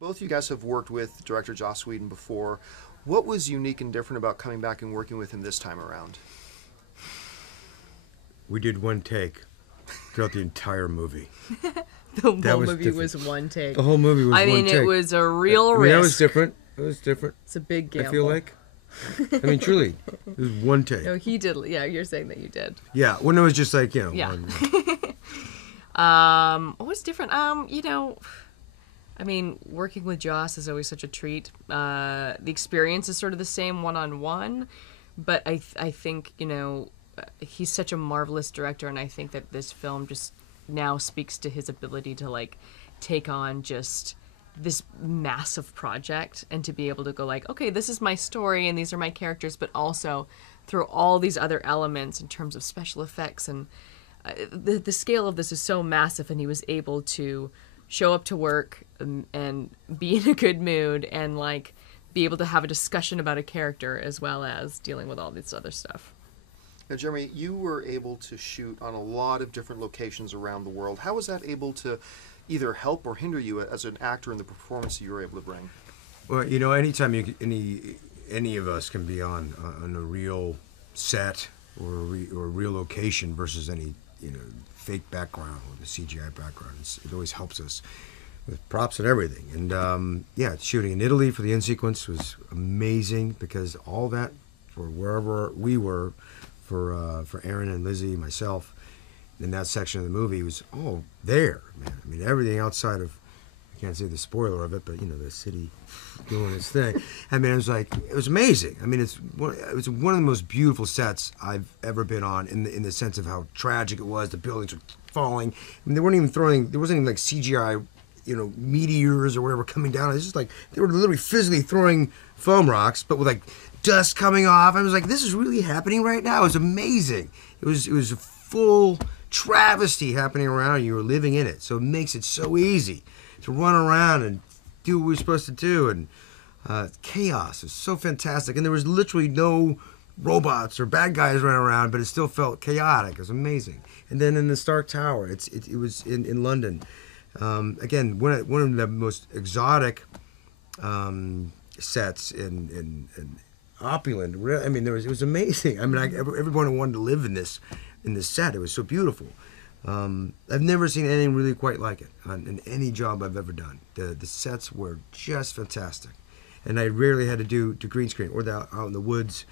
Both you guys have worked with director Joss Whedon before. What was unique and different about coming back and working with him this time around? We did one take throughout the entire movie. The whole movie was one take. The whole movie was one take. I mean, it was a real risk. That was different. It was different. It's a big gamble. I feel like. I mean, truly, it was one take. No, he did. Yeah, you're saying that you did. Yeah, when it was just like, Yeah. What was different? I mean, working with Joss is always such a treat. The experience is sort of the same one-on-one, but I think, he's such a marvelous director, and I think that this film just now speaks to his ability to, like, take on just this massive project and to be able to go like, okay, this is my story and these are my characters, but also through all these other elements in terms of special effects. And the scale of this is so massive, and he was able to show up to work and be in a good mood and like be able to have a discussion about a character as well as dealing with all this other stuff. Now, Jeremy, you were able to shoot on a lot of different locations around the world. How was that able to either help or hinder you as an actor in the performance you were able to bring? Well, anytime any of us can be on a real set or a real location versus any fake background or the CGI background, it always helps us with props and everything. And shooting in Italy for the end sequence was amazing because all that for wherever we were for Aaron and Lizzie, myself, in that section of the movie was all there, man. I mean, everything outside of, I can't say the spoiler of it, but the city doing its thing. I mean, it was amazing. I mean, it was one of the most beautiful sets I've ever been on in the sense of how tragic it was. The buildings were falling. I mean, there wasn't even like CGI, meteors or whatever coming down. It's just like they were literally physically throwing foam rocks, but with like dust coming off. I was like, this is really happening right now. It was amazing. It was a full travesty happening around you. You were living in it, so it makes it so easy to run around and do what we're supposed to do. And chaos is so fantastic, and there was literally no robots or bad guys running around, but it still felt chaotic. It was amazing. And then in the Stark Tower, it was in London. Again, one of the most exotic sets in opulent. I mean, it was amazing. I mean, everyone wanted to live in this set. It was so beautiful. I've never seen anything really quite like it in any job I've ever done. The sets were just fantastic, and I rarely had to do green screen or out in the woods.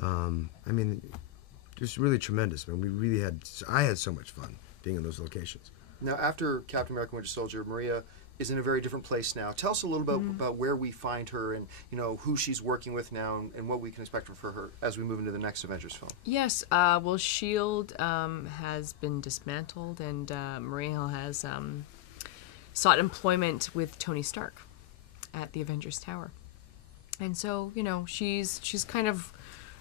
I mean, just really tremendous, man. I had so much fun being in those locations. Now, after Captain America: Winter Soldier, Maria is in a very different place now. Tell us a little bit about where we find her and who she's working with now and what we can expect for her as we move into the next Avengers film. Yes, well, S.H.I.E.L.D. has been dismantled, and Maria has sought employment with Tony Stark at the Avengers Tower. And so, she's kind of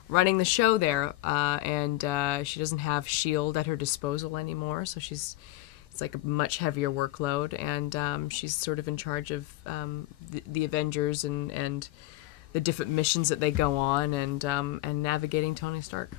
running the show there, and she doesn't have S.H.I.E.L.D. at her disposal anymore, so it's like a much heavier workload, and she's sort of in charge of the Avengers and the different missions that they go on, and navigating Tony Stark.